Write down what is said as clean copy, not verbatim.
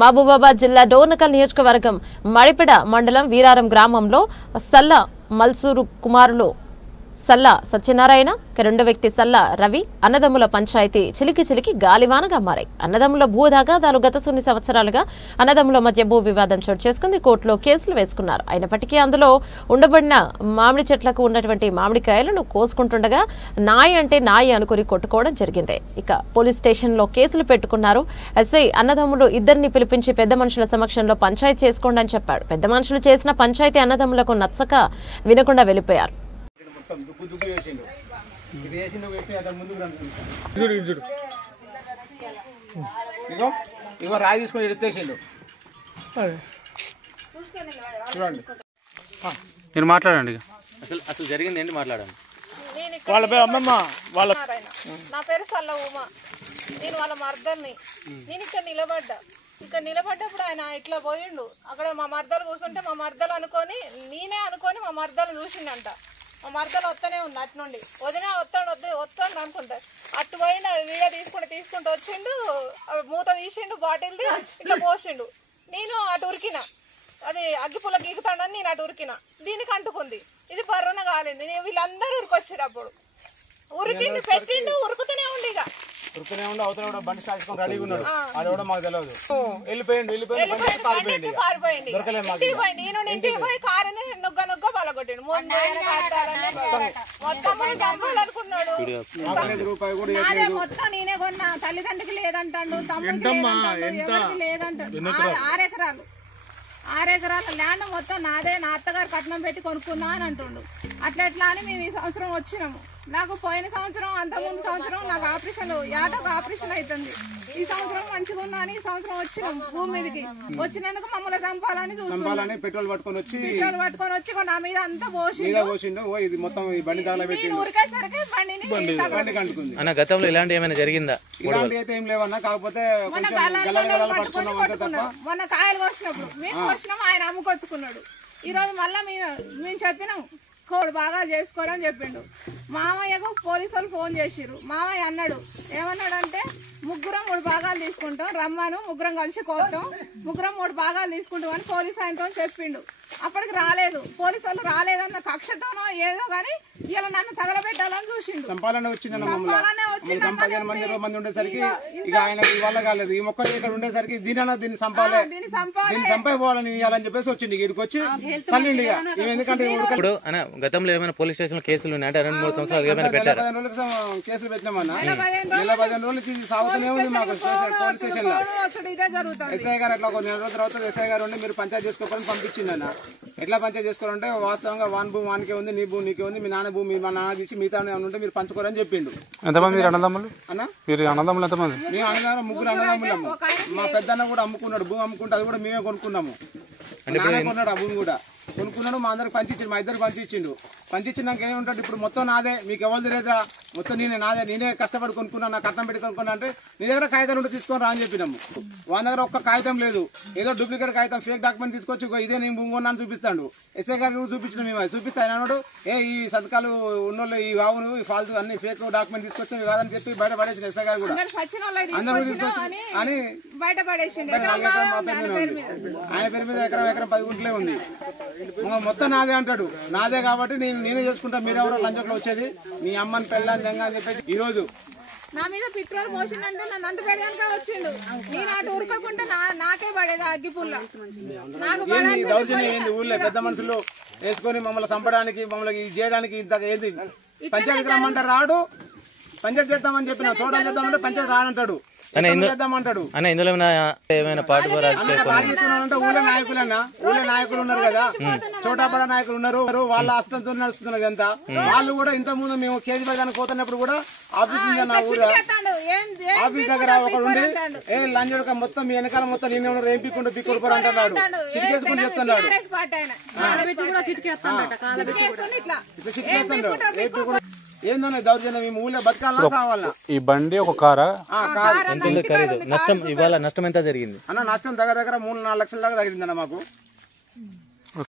మహబూబాబాద్ జిల్లా డోర్నకల్ నియోజకవర్గం మడిపెడ మండలం వీరారం గ్రామంలో సల్ల మల్సూరు కుమారులు సల్ల సత్యనారాయణ రెండో వ్యక్తి సల్ల రవి అన్నదమ్ముల పంచాయతీ చిలికి గాలివానగా మారాయి. అన్నదమ్ముల భూ తగాదాలు గత కొన్ని సంవత్సరాలుగా అన్నదమ్ముల మధ్య భూ వివాదం చోటు చేసుకుంది. కోర్టులో కేసులు వేసుకున్నారు. అయినప్పటికీ అందులో ఉండబడిన మామిడి చెట్లకు ఉన్నటువంటి మామిడికాయలను కోసుకుంటుండగా నాయి అంటే నాయి అనుకుని కొట్టుకోవడం జరిగింది. ఇక పోలీస్ స్టేషన్లో కేసులు పెట్టుకున్నారు. ఎస్ఐ అన్నదమ్ములు ఇద్దరిని పిలిపించి పెద్ద మనుషుల సమక్షంలో పంచాయతీ చేసుకోండి అని చెప్పాడు. పెద్ద మనుషులు చేసిన పంచాయతీ అన్నదమ్ములకు నచ్చక వినకుండా వెళ్లిపోయారు. ఇగో రాయి తీసుకొని ఎత్తేసిండు. చూడండి, మీరు మాట్లాడండి. అసలు జరిగింది ఏంటి మాట్లాడండి. వాళ్ళ పేరు అమ్మమ్మ. వాళ్ళ నా పేరు సల్ల ఉమా. నేను వాళ్ళ మర్దల్ని. నేను ఇక్కడ నిలబడ్డప్పుడు ఆయన ఇట్లా పోయిండు. అక్కడ మా మర్దలు కూర్చుంటే మా మర్దలు అనుకొని నేనే అనుకొని మా మర్దలు చూసిండంట. మా మర్దలు వస్తూనే ఉంది అటు నుండి. వదిన వస్తాడు అనుకుంటా. అటు పోయిండు. వీడియో తీసుకుంటూ వచ్చిండు. మూత తీసిండు, బాటిల్ది ఇట్లా పోసిండు. నేను అటు ఉరికిన. అది అగ్గిపుల్ల గీకుతాడని నేను అటు ఉరికిన. దీనికి అంటుకుంది. ఇది బర్రున కాలింది. వీళ్ళందరూ ఉరికొచ్చారు. అప్పుడు ఉరికిండు, పెట్టిండు, ఉరుకుతూనే ఉండి ఇక ఉరుకుతూనే ఉండి అవతల కూడా బండి స్టార్ట్ రెడీగా ఉన్నాడు. అది కూడా మాకు తెలియదు. వెళ్ళిపోయింది. పారిపోయింది. నేను ఇంటికి పోయి కారుని నొగ్గ పలగొట్టిండు. మొత్తం అనుకున్నాడు. మొత్తం నేనే కొన్నా. తల్లిదండ్రికి లేదంటాడు, తమ్ముడికి ఎవరికి లేదంటాడు. 6 ఎకరాల ల్యాండ్ మొత్తం నాదే. నా అత్తగారు కట్నం పెట్టి కొనుక్కున్నా అని అంటుండు. అట్లా అని మేము ఈ సంవత్సరం వచ్చినాము. నాకు పోయిన సంవత్సరం, అంతకుముందు సంవత్సరం నాకు యాటకు ఆపరేషన్ అవుతుంది. ఈ సంవత్సరం మంచిగా ఉన్నా అని ఈ సంవత్సరం వచ్చినాం భూమి మీదకి. వచ్చినందుకు మమ్మల్ని చంపాలని చూస్తున్నాం. పెట్రోల్ పట్టుకొని వచ్చి నా మీద అంతా పోసిండు. ఉరికేసరికి బండిని కంటుకుంది. అన్న గతంలో ఇలాంటి ఏమైనా జరిగిందా? అయితే ఏం లేవన్నా. కాకపోతే మొన్న కాయలు కోసినప్పుడు మేము కోసినాం, ఆయన అమ్ముకొచ్చుకున్నాడు. ఈ రోజు మళ్ళా మేము చెప్పినాం కోడు బాగా చేసుకోరని చెప్పిండు. మామయ్యకు పోలీసులు ఫోన్ చేసిర్రు. మామయ్య అన్నాడు, ఏమన్నాడంటే 3 భాగాలు తీసుకుంటాం, రమ్మను, 3 కలిసి కోస్తాం, 3 భాగాలు తీసుకుంటాం అని పోలీసు ఆయనతో చెప్పిండు. అప్పటికి రాలేదు. పోలీసు వాళ్ళు రాలేదన్న కక్షతోనో ఏదో గానీ ఇలా నన్ను తగలబెట్టాలని చూసిండు. సంపాలనే మంది ఉండేసరికి ఇక ఆయన వల్ల కాలేదు. ఈ మొక్క ఇక్కడ ఉండేసరికి దీన్ని సంపాలని ఇవ్వాలని చెప్పేసి వచ్చింది. ఇక్కడికి వచ్చి తల్లిండి. ఎందుకంటే ఇప్పుడు గతంలో ఏమైనా పోలీస్ స్టేషన్ కేసులు ఉన్నాయంటే 2-3 సంవత్సరాలు ఏమైనా పెట్టారు? కేసులు పెట్టినామన్నా. 15 రోజులకి సాగుతూనే ఉంది మాకు పోలీస్ స్టేషన్ లో. ఎస్ఐ గారు అట్లా కొన్ని రోజుల తర్వాత ఎస్ఐ గారు ఉండి మీరు పంచాయతీ చేసుకోవాలని పంపించింది అన్న. ఎట్లా పంచాయతీ చేసుకోవాలంటే వాస్తవంగా వాన్ భూమి వానికే ఉంది, నీ భూమి నీకే ఉంది, మీ నాన్న భూమి మా నాన్న తీసి మిగతా ఉంటే మీరు పంచుకోరని చెప్పిండు. ఎంతమంది మీరు అన్నదమ్ములు? అన్న మీరు అన్నదమ్ములు ఎంతమంది? మేము అన్నదమ్ములు 3 అన్నదమ్ములము. మా పెద్దన్న కూడా అమ్ముకున్నాడు. భూమి అమ్ముకుంటే అది కూడా మేమే కొనుక్కున్నాము. నాన్న కొన్నాడు ఆ భూమి కూడా కొనుక్కున్నాడు. మా అందరికి పంచిచ్చిండు. మా ఇద్దరు పంచిచ్చినాక ఏముంటాడు ఇప్పుడు మొత్తం నాదే, మీకు ఎవరు తెలియదురా, మొత్తం నేనే కష్టపడి కొనుక్కున్నా, నా కట్నం పెట్టి కొనుక్కున్నా అంటే నీ దగ్గర కాగితాలు ఉంటే తీసుకొని రా అని చెప్పినాము. వాళ్ళ దగ్గర ఒక్క కాగితం లేదు. ఏదో డూప్లికేట్ కాగితం, ఫేక్ డాక్యుమెంట్ తీసుకొచ్చి ఇదే నేను భూమి కొన్నా అని చూపిస్తాడు. ఎస్ఐ గారు చూపించిన మేము చూపిస్తే ఆయన అన్నాడు, ఈ సంతకాలు ఉన్నోళ్ళు ఈ ఆవును ఈ ఫాల్తు అన్ని ఫేక్ డాక్యుమెంట్ తీసుకొచ్చి కాదని చెప్పి బయట పడేసింది ఎస్ఐ గారు కూడా. అందరూ తీసుకొచ్చి అని ఆయన పేరు మీద ఎకరం 10 గుంటలే ఉంది. మొత్తం నాదే అంటాడు. నాదే కాబట్టి నేనే చేసుకుంటా, మీరెవరో లంచంలో వచ్చేది మీ అమ్మని పెళ్ళాన్ని దెంగ అని చెప్పేసి ఈ రోజు నా మీద పెట్రోల్ పోసిందంటే నన్ను అంత పెడదానికే వచ్చిండు. నేను అటు ఉరకకుంటే నాకే పడేది అగ్గిపుల్ల. ఏంది దౌర్జన్యం ఏంది? ఊళ్ళో పెద్ద మనుషులు వేసుకొని మమ్మల్ని చంపడానికి, మమ్మల్ని చేయడానికి ఇంత ఏంది? పంచాయతీ రమ్మంటారు రాడు. పంచాయతీ చేద్దామని చెప్పిన చూడాలి చేద్దామంటే పంచాయతీ రానంటాడు. ఇందులో ఏమైనా పాటు ఊళ్ళో నాయకులన్నా, ఊళ్ళో నాయకులు ఉన్నారు కదా, చోటాపడ నాయకులు ఉన్నారు. వాళ్ళ హస్తంతో నడుస్తున్నది ఎంత. వాళ్ళు కూడా ఇంత ముందు మేము కేజీ బజానికి పోతున్నప్పుడు కూడా ఆఫీస్ ఉంది నా ఊళ్ళో. ఆఫీస్ దగ్గర ఒకడు ఉండి లంచ్ మొత్తం మీ వెనకాల మొత్తం నేను ఏం పిక్కుంటూ పోరు అంటున్నాడు. చిటికేసుకుని చెప్తున్నాడు. ఏందన్నా దౌర్జన్యం? మేము ఊళ్ళో బతకాలన్నా కావాలా? ఈ బండి ఒక కారా? ఎంత ఖరీదు? నష్టం ఇవాళ నష్టం ఎంత జరిగింది అన్న? నష్టం దగ్గర 3-4 లక్షల దాకా తగిలిందన్న మాకు.